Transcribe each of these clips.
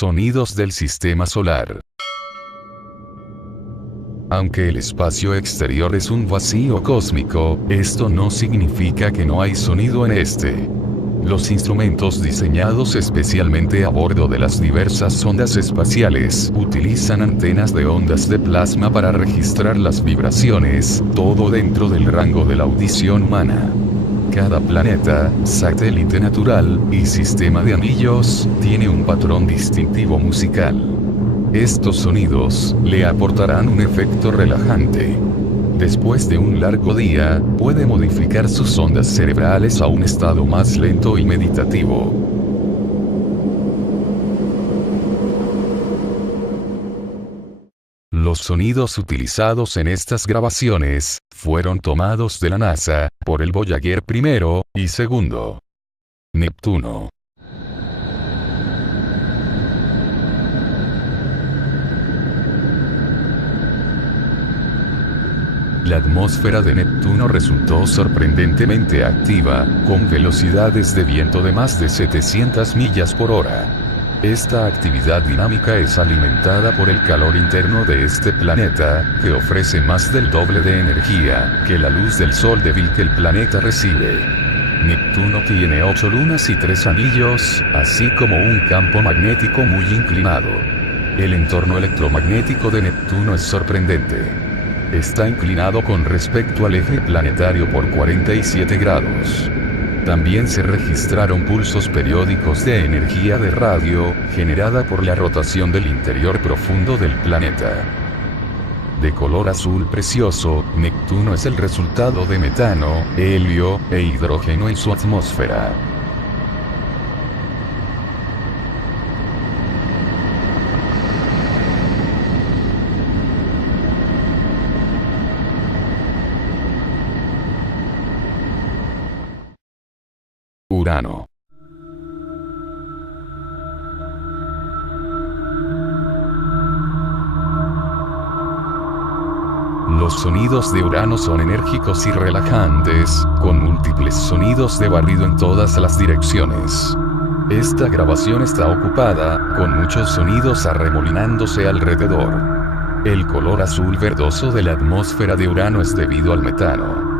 Sonidos del sistema solar. Aunque el espacio exterior es un vacío cósmico, esto no significa que no hay sonido en este. Los instrumentos diseñados especialmente a bordo de las diversas sondas espaciales utilizan antenas de ondas de plasma para registrar las vibraciones, todo dentro del rango de la audición humana. Cada planeta, satélite natural y sistema de anillos tiene un patrón distintivo musical. Estos sonidos le aportarán un efecto relajante. Después de un largo día, puede modificar sus ondas cerebrales a un estado más lento y meditativo. Los sonidos utilizados en estas grabaciones fueron tomados de la NASA por el Voyager 1 y 2. Neptuno. La atmósfera de Neptuno resultó sorprendentemente activa, con velocidades de viento de más de 700 millas por hora. Esta actividad dinámica es alimentada por el calor interno de este planeta, que ofrece más del doble de energía que la luz del Sol débil que el planeta recibe. Neptuno tiene 8 lunas y 3 anillos, así como un campo magnético muy inclinado. El entorno electromagnético de Neptuno es sorprendente. Está inclinado con respecto al eje planetario por 47 grados. También se registraron pulsos periódicos de energía de radio, generada por la rotación del interior profundo del planeta. De color azul precioso, Neptuno es el resultado de metano, helio e hidrógeno en su atmósfera. Urano. Los sonidos de Urano son enérgicos y relajantes, con múltiples sonidos de barrido en todas las direcciones. Esta grabación está ocupada, con muchos sonidos arremolinándose alrededor. El color azul verdoso de la atmósfera de Urano es debido al metano.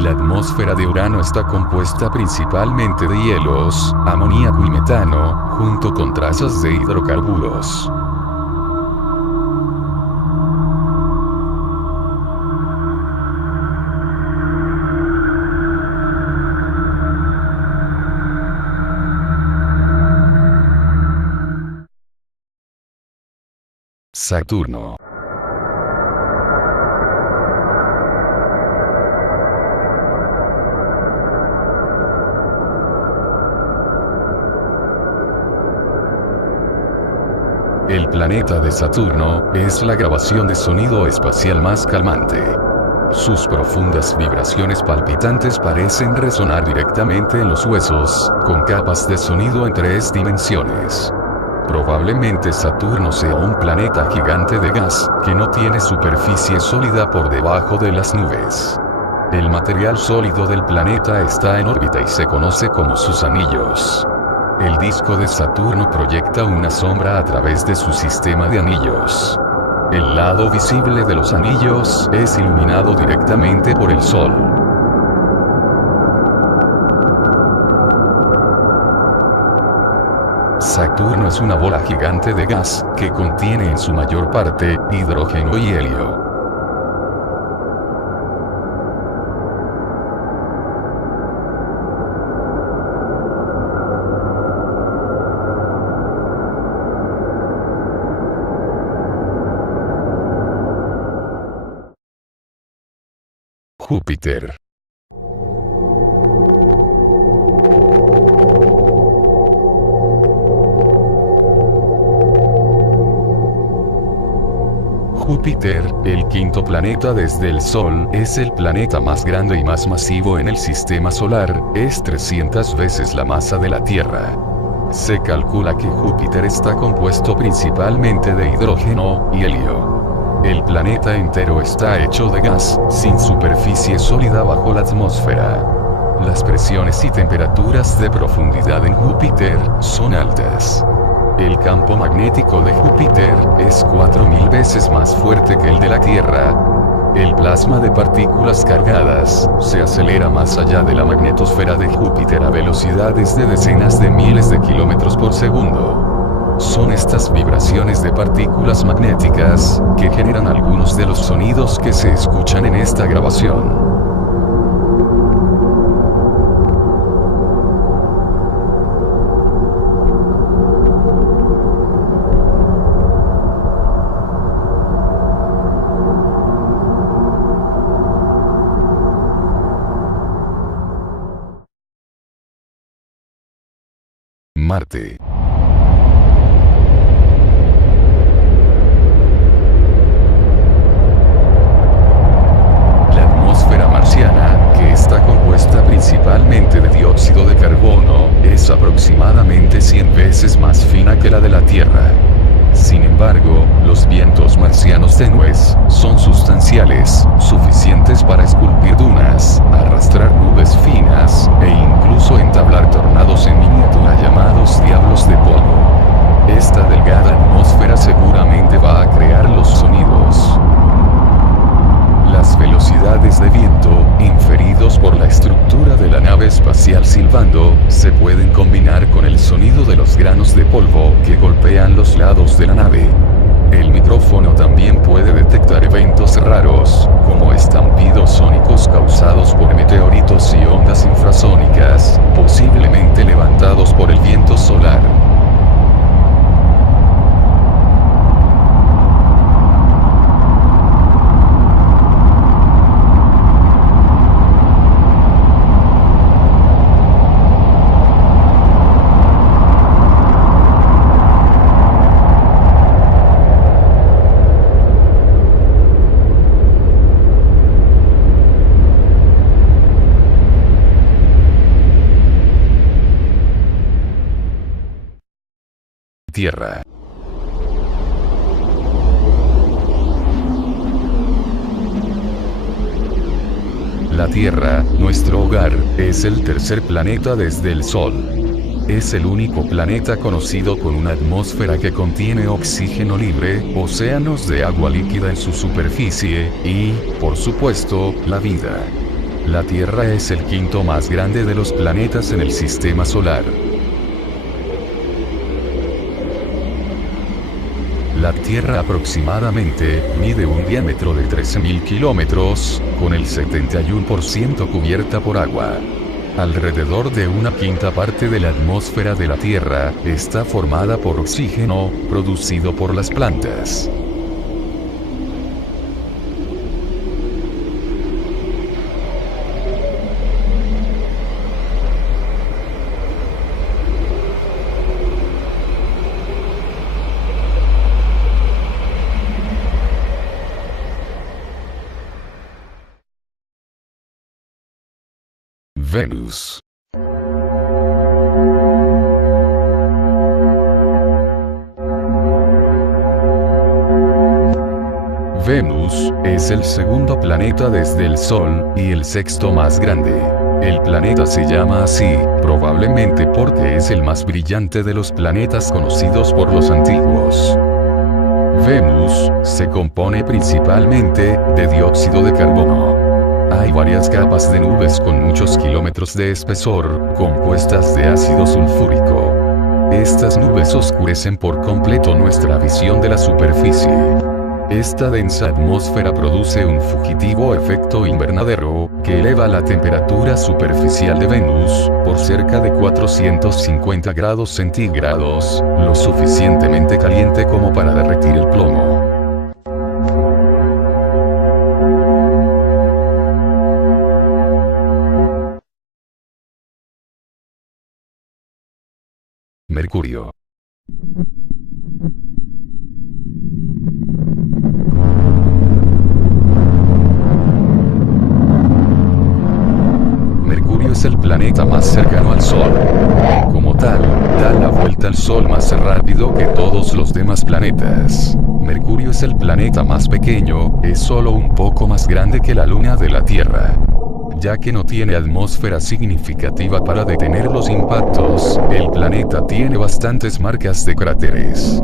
La atmósfera de Urano está compuesta principalmente de hielos, amoníaco y metano, junto con trazas de hidrocarburos. Saturno. El planeta de Saturno es la grabación de sonido espacial más calmante. Sus profundas vibraciones palpitantes parecen resonar directamente en los huesos, con capas de sonido en 3 dimensiones. Probablemente Saturno sea un planeta gigante de gas, que no tiene superficie sólida por debajo de las nubes. El material sólido del planeta está en órbita y se conoce como sus anillos. El disco de Saturno proyecta una sombra a través de su sistema de anillos. El lado visible de los anillos es iluminado directamente por el Sol. Saturno es una bola gigante de gas, que contiene en su mayor parte hidrógeno y helio. Júpiter. Júpiter, el quinto planeta desde el Sol, es el planeta más grande y más masivo en el sistema solar, es 300 veces la masa de la Tierra. Se calcula que Júpiter está compuesto principalmente de hidrógeno y helio. El planeta entero está hecho de gas, sin superficie sólida bajo la atmósfera. Las presiones y temperaturas de profundidad en Júpiter son altas. El campo magnético de Júpiter es 4000 veces más fuerte que el de la Tierra. El plasma de partículas cargadas se acelera más allá de la magnetosfera de Júpiter a velocidades de decenas de miles de kilómetros por segundo. Son estas vibraciones de partículas magnéticas que generan algunos de los sonidos que se escuchan en esta grabación. Marte. La atmósfera marciana, que está compuesta principalmente de dióxido de carbono, es aproximadamente 100 veces más fina que la de la Tierra. Sin embargo, los vientos marcianos tenues son sustanciales, suficientes para esculpir dunas, arrastrar nubes finas, e incluso entablar tornados en miniatura llamados diablos de polvo. Esta delgada atmósfera seguramente va a crear los sonidos. Las velocidades de viento, inferidos por la estructura de la nave espacial silbando, se pueden combinar con el sonido de los granos de polvo que golpean los lados de la nave. El micrófono también puede detectar eventos raros, como estampidos sónicos causados por meteoritos y ondas infrasónicas, posiblemente levantados por el viento solar. Tierra. La Tierra, nuestro hogar, es el tercer planeta desde el Sol. Es el único planeta conocido con una atmósfera que contiene oxígeno libre, océanos de agua líquida en su superficie, y, por supuesto, la vida. La Tierra es el quinto más grande de los planetas en el sistema solar. La Tierra aproximadamente mide un diámetro de 13.000 kilómetros, con el 71% cubierta por agua. Alrededor de una quinta parte de la atmósfera de la Tierra está formada por oxígeno, producido por las plantas. Venus. Venus es el segundo planeta desde el Sol y el sexto más grande. El planeta se llama así, probablemente porque es el más brillante de los planetas conocidos por los antiguos. Venus se compone principalmente de dióxido de carbono. Hay varias capas de nubes con muchos kilómetros de espesor, compuestas de ácido sulfúrico. Estas nubes oscurecen por completo nuestra visión de la superficie. Esta densa atmósfera produce un fugitivo efecto invernadero, que eleva la temperatura superficial de Venus por cerca de 450 grados centígrados, lo suficientemente caliente como para derretir el plomo. Mercurio. Mercurio es el planeta más cercano al Sol. Como tal, da la vuelta al Sol más rápido que todos los demás planetas. Mercurio es el planeta más pequeño, es solo un poco más grande que la Luna de la Tierra. ya que no tiene atmósfera significativa para detener los impactos. El planeta tiene bastantes marcas de cráteres.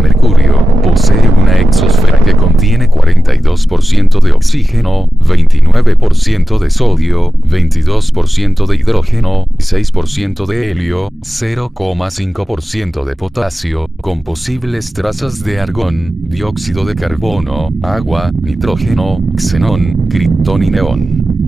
Mercurio posee una exosfera que contiene 42% de oxígeno, 29% de sodio, 22% de hidrógeno, 6% de helio, 0,5% de potasio, con posibles trazas de argón, dióxido de carbono, agua, nitrógeno, xenón, criptón y neón.